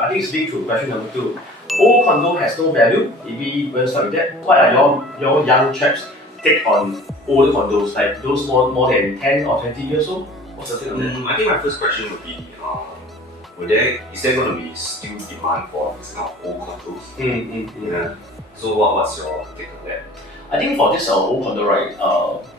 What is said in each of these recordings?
I think it's linked to question number 2. Old condo has no value. Maybe we'll start with that. What are your young chaps take on older condos, like those more than 10 or 20 years old? What's the take on that? I think my first question would be, is there going to be still demand for this kind of old condos? Yeah. So what's your take on that? I think for this old condo, right,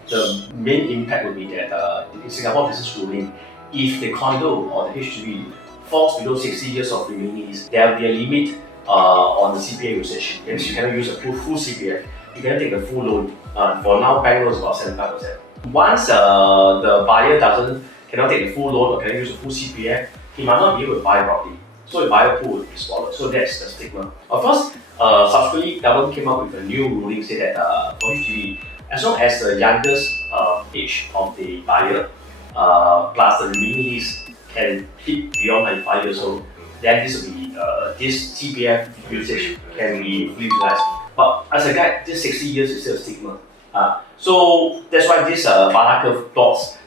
the main impact would be that in Singapore business ruling, if the condo or the HDB falls below 60 years of remaining lease, there will be a limit on the CPF usage. Hence, you cannot use a full CPF. You cannot take the full loan. For now, bank loan is about 75%. Once the buyer cannot take the full loan or cannot use a full CPF, he might not be able to buy property. So the buyer pool will be smaller. So that's the stigma. Of course, subsequently, government came up with a new ruling saying that for HDB, as long as the youngest age of the buyer plus the remaining lease can hit beyond 95 years old, then this CPF usage can be fully utilized. But as a guide, this 60 years is still a stigma. So that's why this bar curve plots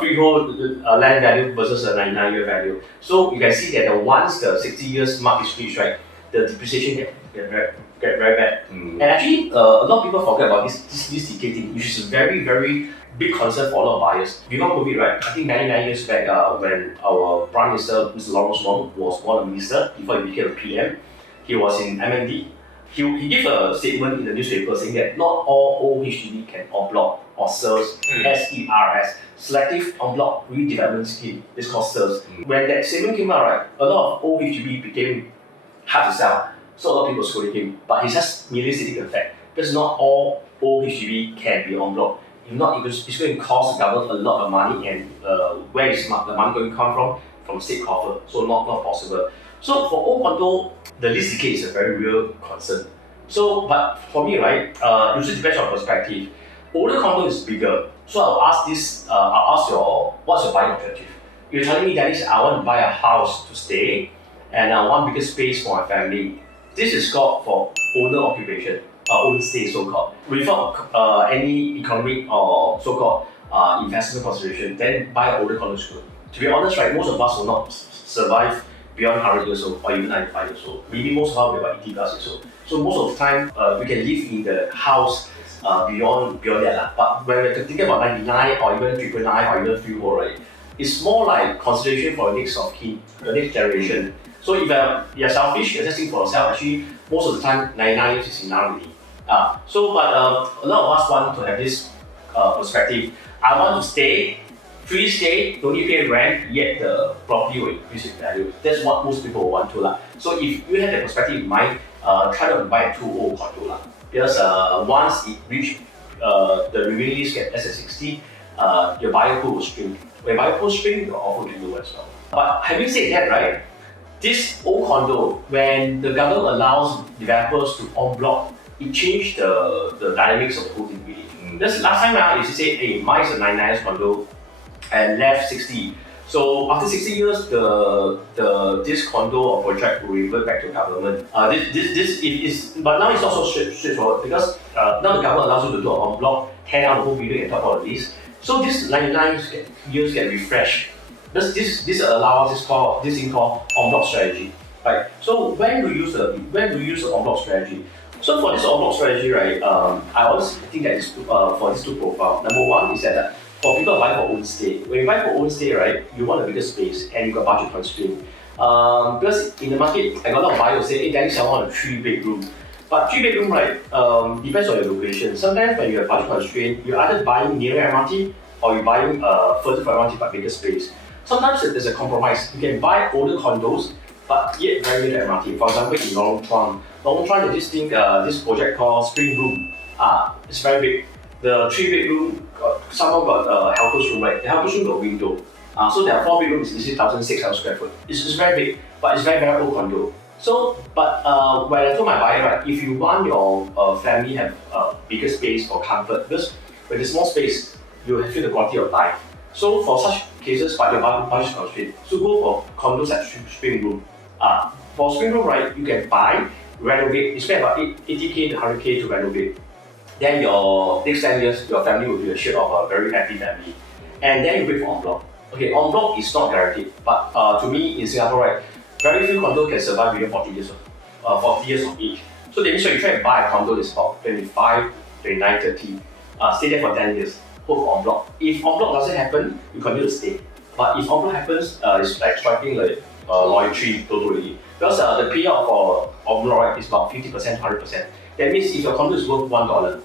freehold land value versus a 99-year value. So you can see that once the 60 years mark is reached, right, the depreciation get very bad. And actually, a lot of people forget about this decay thing, which is a very, very big concern for a lot of buyers. Before COVID, right, I think 99 years back, when our Prime Minister, Mr. Lawrence Wong, was born a minister before he became a PM, he was in MND. He gave a statement in the newspaper saying that not all old HDB can en bloc or SERS, SERS, Selective En bloc Redevelopment Scheme. It's called SERS. When that statement came out, right, a lot of old HDB became hard to sell. So a lot of people scolded him. But he's just merely stating the fact. Because not all old HDB can be en bloc. If not, it's going to cost the government a lot of money, and where is the money going to come from? From state coffer. So not possible. So for old condo, the lease decay is a very real concern. So, but for me, right, it usually depends on perspective. Older condo is bigger. So I'll ask what's your buying objective? You're telling me, Dennis, I want to buy a house to stay, and I want bigger space for my family. This is called for owner occupation, own stay, so-called. Without any economic or so-called investment consideration, then buy older condo is good. To be honest, right, most of us will not survive beyond 100 years old or even 95 years old. Maybe most of us will be about 80 plus years old. So most of the time, we can live in the house beyond that. But when we're thinking about 99 or even 999 or even freehold, right, it's more like consideration for the next of kin, the next generation. So if you're selfish, you're just thinking for yourself, actually, most of the time, 99 years is enough already. But a lot of us want to have this perspective. I want to stay, free stay, don't need pay rent, yet the property will increase in value. That's what most people want to. So if you have that perspective in mind, try not to buy a too old condo. Because once it reaches the remaining lease get less than 60, your buyer pool will shrink. When buyer pool shrink, your offer will lower as well. But having said that, right, this old condo, when the government allows developers to en bloc, it changed the dynamics of the whole thing really. This last time I used to say, hey, mine is a 99 condo and left 60. So after 60 years, this condo or project will revert back to government. But now it's not so straightforward because now the government allows you to do an en bloc, tear down the whole building and top out the lease. So this 99 years get refreshed. This allows this thing called en bloc strategy, right? So when do you use the en bloc strategy? So for this en bloc strategy, right, I always think that for these two profiles. Number one is that for people buying for own stay. When you buy for own stay, right, you want a bigger space and you got budget constraint. Because in the market, I got a lot of buyers who say, hey, Dennis, I want a 3-bedroom. But 3-bedroom, right, depends on your location. Sometimes when you have budget constraint, you're either buying near MRT or you're buying further from MRT but bigger space. Sometimes there's a compromise. You can buy older condos, but yet very near the MRT. For example, in Long Chuan, there's this project called Spring Room. It's very big. The 3-bedroom, someone got a helper's room, right? The helper's room got window. So there are 4 bedrooms, it's 1,600 square foot. It's very big, but it's very, very old condo. So, but when I told my buyer, right, if you want your family have bigger space for comfort, because with the small space, you feel the quality of life. So for such cases, but your budget constraint, so go for condos like Spring Room. For Spring Room, right, you can buy, renovate, you spend about 80k to 100k to renovate. Then your next 10 years, your family will be a shape of a very happy family. And then you wait for en bloc. Okay, en bloc is not guaranteed, but to me in Singapore, right, Very few condos can survive within 40 years of age. So that means when you try to buy a condo that's about 25, 29, 30, stay there for 10 years, hope en bloc. If en bloc doesn't happen, you continue to stay. But if en bloc happens, it's like striking like lottery totally. Because the payout for en bloc right, is about 50%, 100%. That means if your condo is worth $1,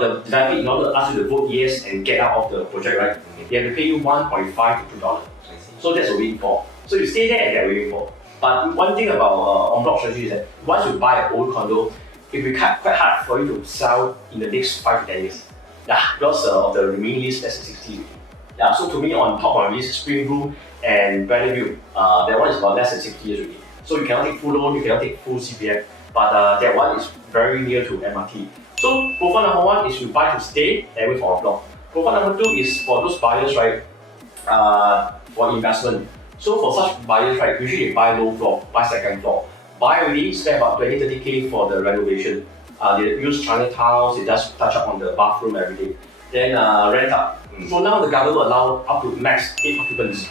the developer, in order to ask you to vote yes and get out of the project, right, they have to pay you $1.5 to $2. So that's a windfall. So you stay there and get a windfall. But one thing about en bloc strategy is that once you buy an old condo, it will be quite hard for you to sell in the next 5 to 10 years. Yeah, because of the remaining lease, that's 60. Yeah, so to me, on top of this, Spring Room and Valley that one is about less than 60 years already. So you cannot take full loan, you cannot take full CPF, but that one is very near to MRT. So profile number one is you buy to stay and wait for en bloc. Profile number two is for those buyers, right, for investment. So for such buyers, right, usually they buy low floor, buy second floor. Buy already, spend about 20-30K for the renovation. They use China tiles, they just touch up on the bathroom, everything. Then rent out. So now the government allow up to max 8 occupants.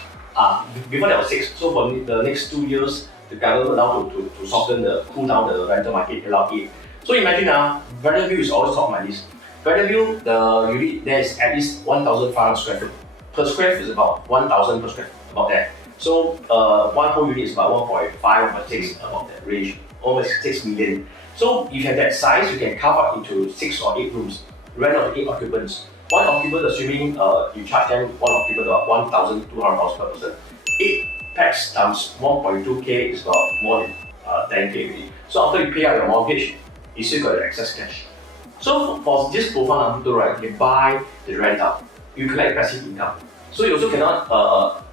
Before there was 6. So for the next 2 years, the government allowed to soften cool down the rental market, allow 8. So imagine now, Valley View is always top of my list. Valley View, the unit there is at least 1,500 square feet. Per square feet is about 1,000 per square feet, about that. So one whole unit is about 1.5, 1.6, about that range, almost 6 million. So if you have that size, you can carve up into 6 or 8 rooms, rent out to 8 occupants. One occupant, assuming you charge them one occupant about 1,200 per person. 8 packs times 1.2K is about more than 10K already. So after you pay out your mortgage, you still got the excess cash. So for this profile number 2, right, you buy the rent out, you collect passive income. So you also cannot,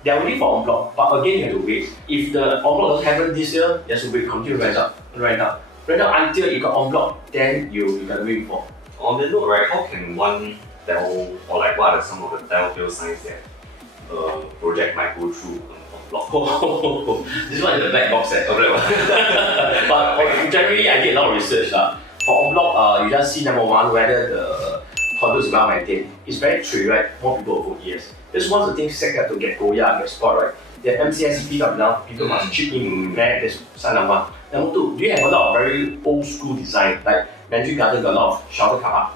they're only for en bloc, but again you have to wait. If the en bloc doesn't happen this year, you have to wait, continue rent out until you got en bloc, then you got to wait for. On the note, right, how can one tell, or like what are some of the telltale signs that a project might go through en bloc? This one is the black box set. But generally, I did a lot of research. For en bloc, you just see number one, whether the condo is well maintained. It's very true, right? More people will vote yes. This once the things set to get Goya, get spot, right? The MCSCP up now, people must chip in, man, that's sign number one. Number two, do you have a lot of very old school design, like Mandarin Garden got a lot of shelter car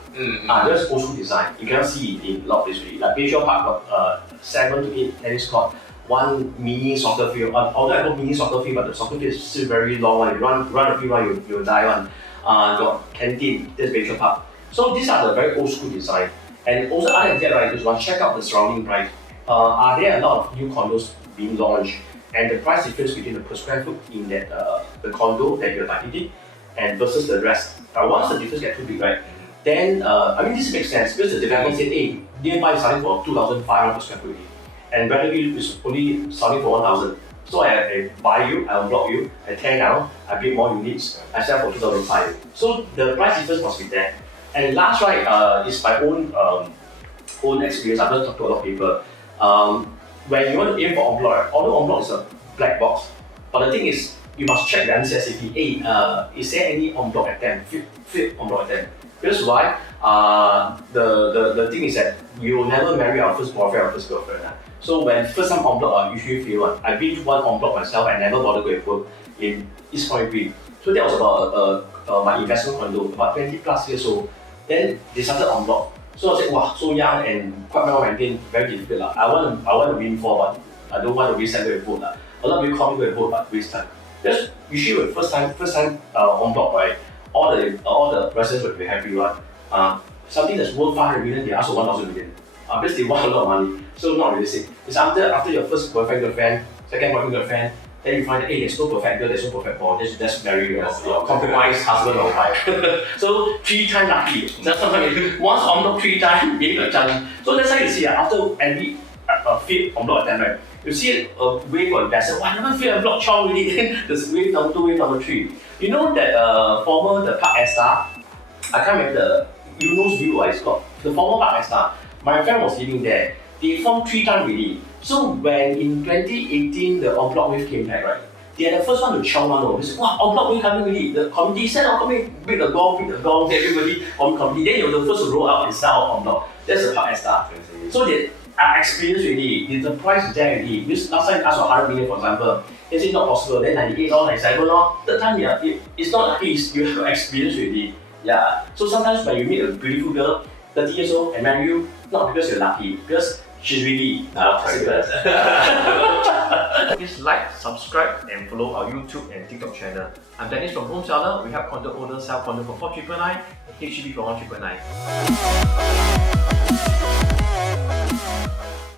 park. There's old school design. You cannot see it in a lot of places. Like Bayshore Park got 7 to 8 tennis court, one mini soccer field. Although I got mini soccer field, but the soccer field is still very long one. You run a few rounds, you'll die one. Got canteen, there's Bayshore Park. So these are the very old school design. And also other than that, right, just want to check out the surrounding price. Are there a lot of new condos being launched? And the price difference between the per square foot in that the condo that you're targeting and versus the rest. Once the difference gets too big, right, then I mean this makes sense because the developer said, hey, nearby is selling for 2,500 per square foot, and Valley is only selling for 1,000. So I buy you, I unblock you, I tear down, I build more units, I sell for 2,500. So the price difference must be there. And last, right, is my own experience. I've talked to a lot of people. When you want to aim for en bloc, although en bloc is a black box, but the thing is, you must check the MCSCP. Hey, is there any en bloc attempt, flip en bloc attempt? Because why? The thing is that you will never marry our first boyfriend or first girlfriend. So when first time en bloc, I usually fail one. I've been to one en bloc myself. I never bothered to go work in East Point Green. So that was about my investment condo, about 20 plus years old. Then they started en bloc. So I said, wow, so young and quite well maintained, very difficult. I want to win for, but I don't want to waste time to vote. A lot of people call me to vote, but waste time. Just usually when first time en bloc, right? All the residents will be happy, right? Something that's worth 500 million, they ask for 1,000 million. Because they want a lot of money, so not realistic. It's after your first boyfriend, girlfriend, second boyfriend, girlfriend, then you find that, hey, there's no perfect girl, there's no perfect boy, that's very compromised husband or wife. So 3 times lucky. Sometimes once en bloc 3 times, maybe a chance. So that's how you see after every fifth en bloc attempt, right? You see a wave for investor. Wow, never feel en bloc chong really. Then there's wave number 2, wave number 3. You know that former the Park Esta, I can't remember the Eunos View what it's called. The former Park Esta. My friend was living there. They formed 3 times already. So when in 2018 the en bloc wave came back, right? They are the first one to chow one. They said, wow, en bloc wave coming already. The committee said, oh, coming, break the gong, everybody on committee. Then you're the first to roll out and sell en bloc. That's the Park Esta. So they are experienced already. The price is there already. This last time asked for 100 million, for example. Is it not possible? Then 98 or 97 or third time, yeah, it's not lucky, you have experience already. Yeah. So sometimes when you meet a beautiful girl, 30 years old, and marry you, not because you're lucky, because she's really possible. Please like, subscribe, and follow our YouTube and TikTok channel. I'm Dennis from Home Seller. We help condo owners sell condo for 4,999 and HDB for 1,999.